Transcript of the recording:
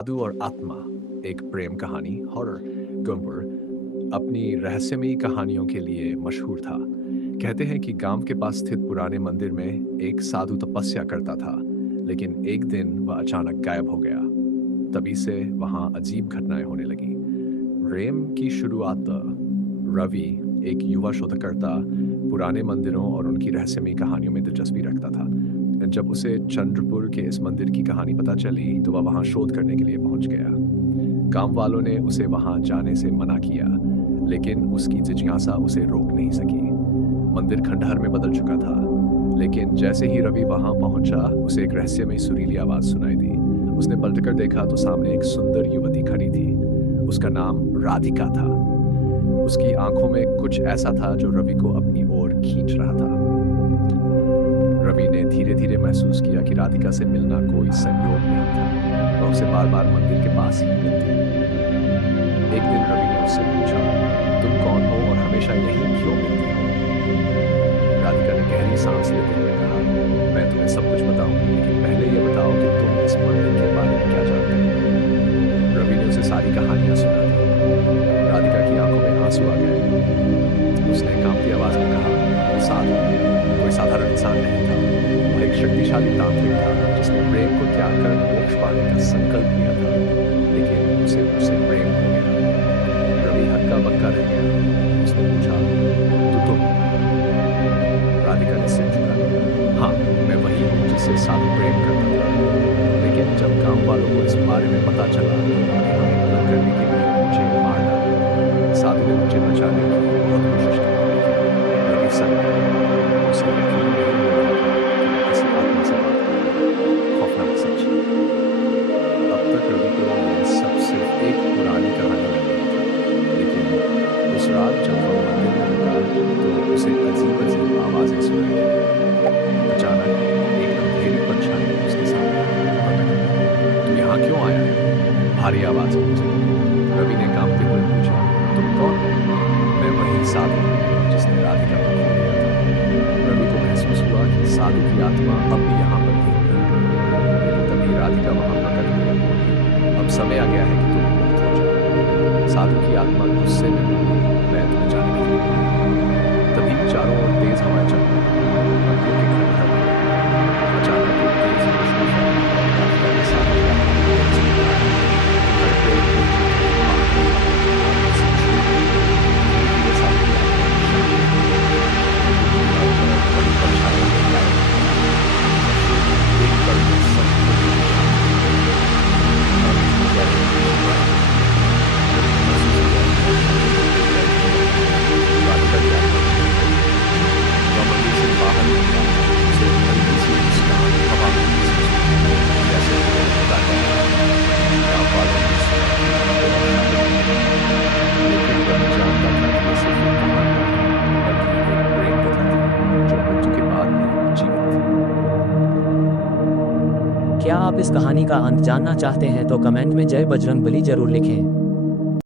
जादू और आत्मा एक प्रेम कहानी हॉरर गुम्पुर अपनी रहस्यमयी कहानियों के लिए मशहूर था। कहते हैं कि गांव के पास स्थित पुराने मंदिर में एक साधु तपस्या करता था, लेकिन एक दिन वह अचानक गायब हो गया। तभी से वहां अजीब घटनाएं होने लगीं। रेम की शुरुआत रवि, एक युवा शोधकर्ता, पुराने मंदिरों और उनकी रहस्यमयी कहानियों में दिलचस्पी रखता था। जब उसे चंद्रपुर के इस मंदिर की कहानी पता चली, तो वह वहां शोध करने के लिए पहुंच गया। गांव वालों ने उसे वहां जाने से मना किया, लेकिन उसकी जिज्ञासा उसे रोक नहीं सकी। मंदिर खंडहर में बदल चुका था, लेकिन जैसे ही रवि वहां पहुंचा, उसे एक रहस्यमयी सुरीली आवाज सुनाई दी। उसने पलटकर देखा तो सामने एक सुंदर युवती खड़ी थी। उसका नाम राधिका था। उसकी आंखों में कुछ ऐसा था जो रवि को अपनी ओर खींच रहा था। रवि ने धीरे धीरे महसूस किया कि राधिका से मिलना कोई संयोग नहीं था। वह उसे बार बार मंदिर के पास ही मिलती। एक दिन रवि ने उससे पूछा, तुम कौन हो और हमेशा यहीं क्यों मिलती हो? राधिका ने गहरी सांस लेते हुए कहा, मैं तुम्हें सब कुछ बताऊंगी, लेकिन पहले ये बताओ कि तुम इस मंदिर के बारे में क्या जानते हो। रवि ने उसे सारी कहानियां सुना दी। राधिका की आंखों में आंसू आ गए। उसने कांपती आवाज में कहा, साधु कोई साधारण इंसान नहीं था। वह एक शक्तिशाली तांत्रिक था, जिसने प्रेम को त्याग कर मोक्ष पाने का संकल्प लिया था, लेकिन उसे मुझसे प्रेम हो गया। रवि हक्का बक्का रह गया। उसने पूछा, तो तुम? राधिका ने सिर झुका दिया। हाँ, मैं वही हूँ जिससे साधु प्रेम करता था, लेकिन जब गांव वालों को इस बारे में पता चला तो उन्होंने हमें अलग करने के लिए मुझे मार डाला। साधु ने मुझे बचाने की बहुत कोशिश की, लेकिन रवि सर उसे यकीन नहीं हो रहा था कि मैं किसी आत्मा से बात कर रहा हूँ। खौफनाक सच। अब तक रवि को ये सब सिर्फ एक पुरानी कहानी लग रही थी, लेकिन उस रात जब वह मंदिर में रुका तो उसे अजीब अजीब आवाजें सुनाई दी। अचानक एक अंधेरी परछाई उसके सामने प्रकट हुई। तू यहाँ क्यों आया है? भारी आवाज गूंजी। रवि ने कांपते हुए पूछा, तुम कौन हो? मैं वही साधु हूँ जिसने राधिका को खो दिया था। रवि को महसूस हुआ कि साधु की आत्मा अब भी यहाँ पर घूम रही है, लेकिन तभी राधिका वहां प्रकट हुई और बोली, अब समय आ गया है कि तुम मुक्त हो जाओ। साधु की आत्मा गुस्से में बोली, मैं तुम्हें जाने नहीं दूंगा। तभी चारों ओर तेज हवाएं चल पड़ी। मंदिर के खंडहर में अचानक एक तेज रोशनी फैली और राधिका के साथ की आत्मा को तेज हो गया। हर पेड़ को आग लगा और उसे छू के धीरे-धीरे साधु की आत्मा शांत हो गई। दीवारों पर बड़ी परछाइयां गायब हो गईं। एक पल में सब कुछ शांत हो गया। अब गहरी नींद आई। रवि ने महसूस किया कि राधिका की आत्मा छूट गई। वह मंदिर से बाहर निकला। उसे एक हल्की सी मुस्कान हवा में महसूस हुई, जैसे वो खुदा का गांव वालों ने सुना तो शामिल हुए। लेकिन वह जानता था कि ये सिर्फ एक कहानी नहीं, बल्कि एक प्रेम कथा थी जो मृत्यु के बाद भी जीवित थी। क्या आप इस कहानी का अंत जानना चाहते हैं तो कमेंट में जय बजरंगबली जरूर लिखें।